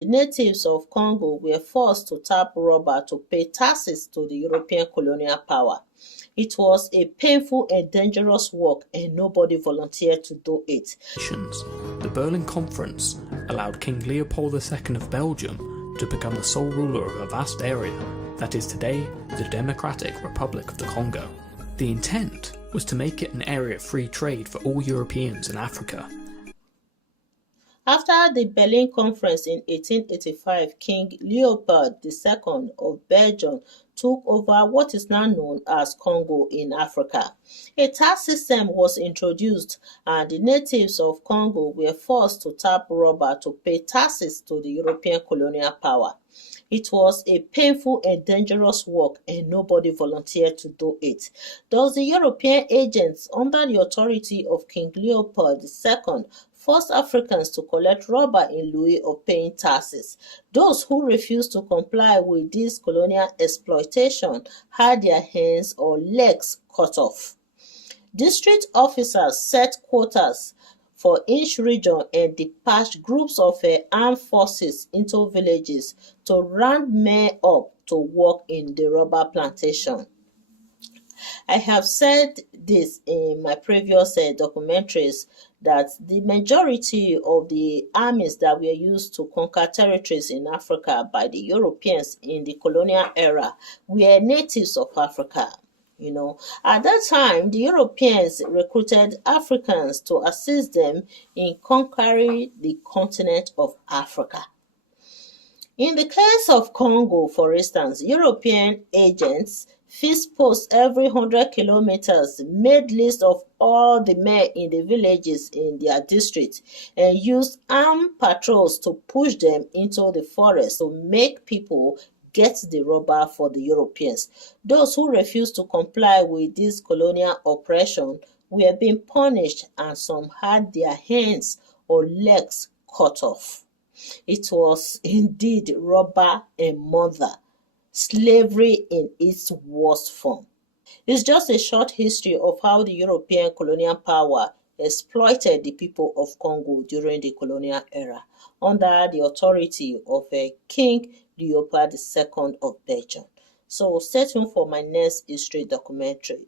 The natives of Congo were forced to tap rubber to pay taxes to the European colonial power. It was a painful and dangerous work, and nobody volunteered to do it. The Berlin Conference allowed King Leopold II of Belgium to become the sole ruler of a vast area that is today the Democratic Republic of the Congo. The intent was to make it an area of free trade for all Europeans in Africa. After the Berlin Conference in 1885, King Leopold II of Belgium took over what is now known as Congo in Africa. A tax system was introduced, and the natives of Congo were forced to tap rubber to pay taxes to the European colonial power. It was a painful and dangerous work, and nobody volunteered to do it. Thus, the European agents, under the authority of King Leopold II, forced Africans to collect rubber in lieu of paying taxes. Those who refused to comply with this colonial exploitation had their hands or legs cut off. District officers set quotas for each region and dispatched groups of armed forces into villages to round men up to work in the rubber plantation. I have said this in my previous documentaries that the majority of the armies that were used to conquer territories in Africa by the Europeans in the colonial era were natives of Africa. At that time, the Europeans recruited Africans to assist them in conquering the continent of Africa. In the case of Congo, for instance, European agents fixed posts every 100 kilometers, made lists of all the men in the villages in their district, and used armed patrols to push them into the forest to make people get the rubber for the Europeans. Those who refused to comply with this colonial oppression were being punished, and some had their hands or legs cut off. It was indeed rubber and murder, slavery in its worst form. It's just a short history of how the European colonial power exploited the people of Congo during the colonial era under the authority of King Leopold II of Belgium. So stay tuned for my next history documentary.